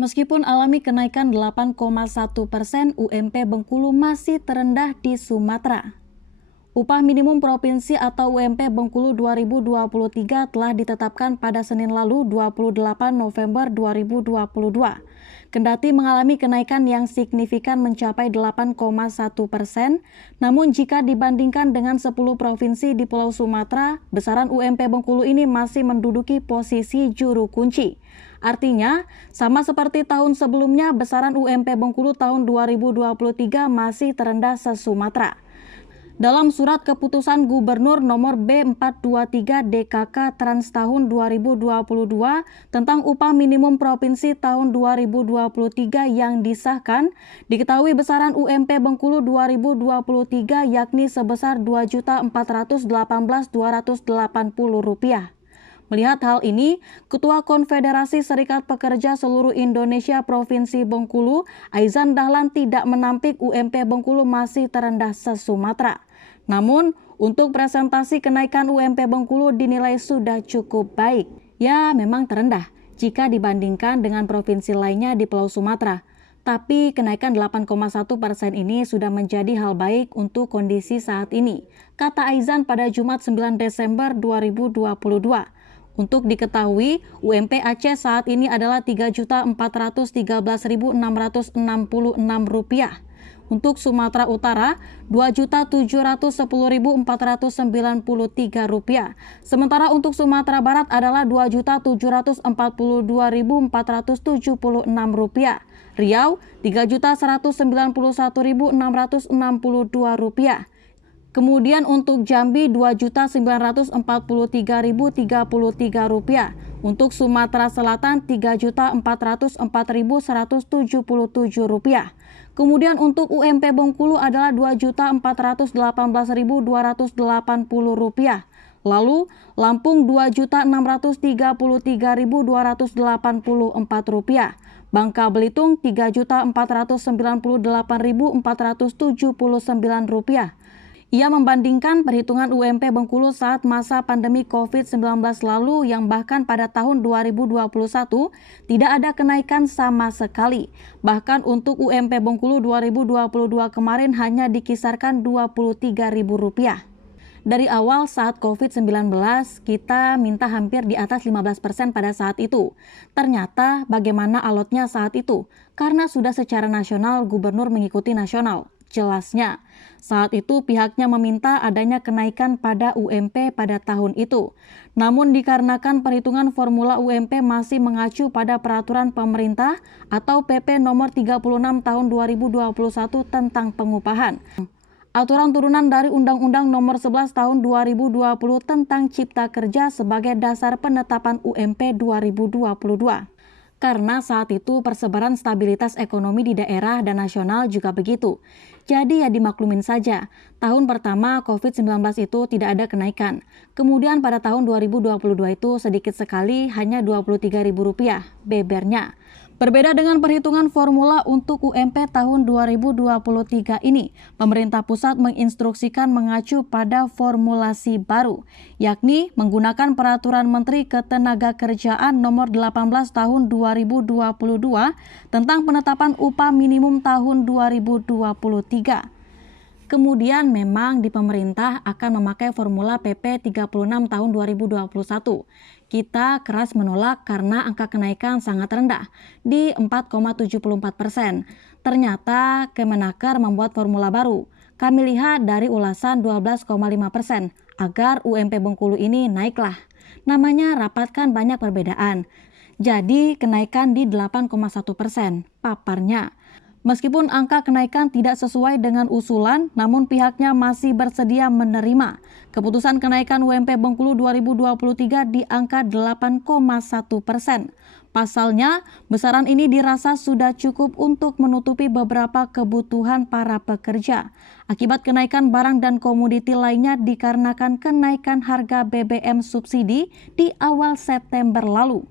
Meskipun alami kenaikan 8,1%, UMP Bengkulu masih terendah di Sumatera. Upah minimum provinsi atau UMP Bengkulu 2023 telah ditetapkan pada Senin lalu 28 November 2022. Kendati mengalami kenaikan yang signifikan mencapai 8,1%, namun jika dibandingkan dengan 10 provinsi di Pulau Sumatera, besaran UMP Bengkulu ini masih menduduki posisi juru kunci. Artinya, sama seperti tahun sebelumnya, besaran UMP Bengkulu tahun 2023 masih terendah se-Sumatera. Dalam surat keputusan Gubernur nomor B423 DKK Trans tahun 2022 tentang upah minimum provinsi tahun 2023 yang disahkan, diketahui besaran UMP Bengkulu 2023 yakni sebesar Rp2.418.280. Melihat hal ini, Ketua Konfederasi Serikat Pekerja Seluruh Indonesia Provinsi Bengkulu, Aizan Dahlan, tidak menampik UMP Bengkulu masih terendah se-Sumatera. Namun, untuk presentasi kenaikan UMP Bengkulu dinilai sudah cukup baik. Ya, memang terendah jika dibandingkan dengan provinsi lainnya di Pulau Sumatera. Tapi kenaikan 8,1% ini sudah menjadi hal baik untuk kondisi saat ini, kata Aizan pada Jumat 9 Desember 2022. Untuk diketahui, UMP Aceh saat ini adalah Rp3.413.666. Untuk Sumatera Utara, Rp2.710.493. Sementara untuk Sumatera Barat adalah Rp2.742.476. Riau, Rp3.191.662. Kemudian untuk Jambi Rp2.943.033. Untuk Sumatera Selatan Rp3.404.177. Kemudian untuk UMP Bengkulu adalah Rp2.418.280. Lalu Lampung Rp2.633.284. Bangka Belitung Rp3.498.479. Ia membandingkan perhitungan UMP Bengkulu saat masa pandemi COVID-19 lalu yang bahkan pada tahun 2021 tidak ada kenaikan sama sekali. Bahkan untuk UMP Bengkulu 2022 kemarin hanya dikisarkan Rp23.000. Dari awal saat COVID-19, kita minta hampir di atas 15% pada saat itu. Ternyata bagaimana alotnya saat itu? Karena sudah secara nasional gubernur mengikuti nasional. Jelasnya, saat itu pihaknya meminta adanya kenaikan pada UMP pada tahun itu. Namun dikarenakan perhitungan formula UMP masih mengacu pada peraturan pemerintah atau PP nomor 36 tahun 2021 tentang pengupahan. Aturan turunan dari Undang-Undang nomor 11 tahun 2020 tentang Cipta Kerja sebagai dasar penetapan UMP 2022. Karena saat itu persebaran stabilitas ekonomi di daerah dan nasional juga begitu. Jadi ya dimaklumin saja, tahun pertama COVID-19 itu tidak ada kenaikan. Kemudian pada tahun 2022 itu sedikit sekali hanya Rp23.000 bebernya. Berbeda dengan perhitungan formula untuk UMP tahun 2023 ini, pemerintah pusat menginstruksikan mengacu pada formulasi baru, yakni menggunakan Peraturan Menteri Ketenagakerjaan Nomor 18 Tahun 2022 tentang penetapan upah minimum tahun 2023. Kemudian memang di pemerintah akan memakai formula PP 36 tahun 2021. Kita keras menolak karena angka kenaikan sangat rendah di 4,74%. Ternyata Kemenaker membuat formula baru. Kami lihat dari ulasan 12,5% agar UMP Bengkulu ini naiklah. Namanya rapatkan banyak perbedaan. Jadi kenaikan di 8,1%. Paparnya. Meskipun angka kenaikan tidak sesuai dengan usulan, namun pihaknya masih bersedia menerima. Keputusan kenaikan UMP Bengkulu 2023 di angka 8,1%. Pasalnya, besaran ini dirasa sudah cukup untuk menutupi beberapa kebutuhan para pekerja. Akibat kenaikan barang dan komoditi lainnya dikarenakan kenaikan harga BBM subsidi di awal September lalu.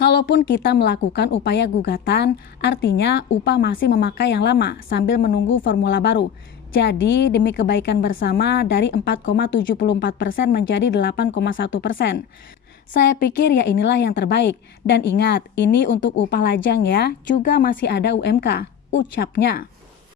Kalaupun kita melakukan upaya gugatan, artinya upah masih memakai yang lama sambil menunggu formula baru. Jadi demi kebaikan bersama dari 4,74% menjadi 8,1%. Saya pikir ya inilah yang terbaik. Dan ingat, ini untuk upah lajang ya, juga masih ada UMK, ucapnya.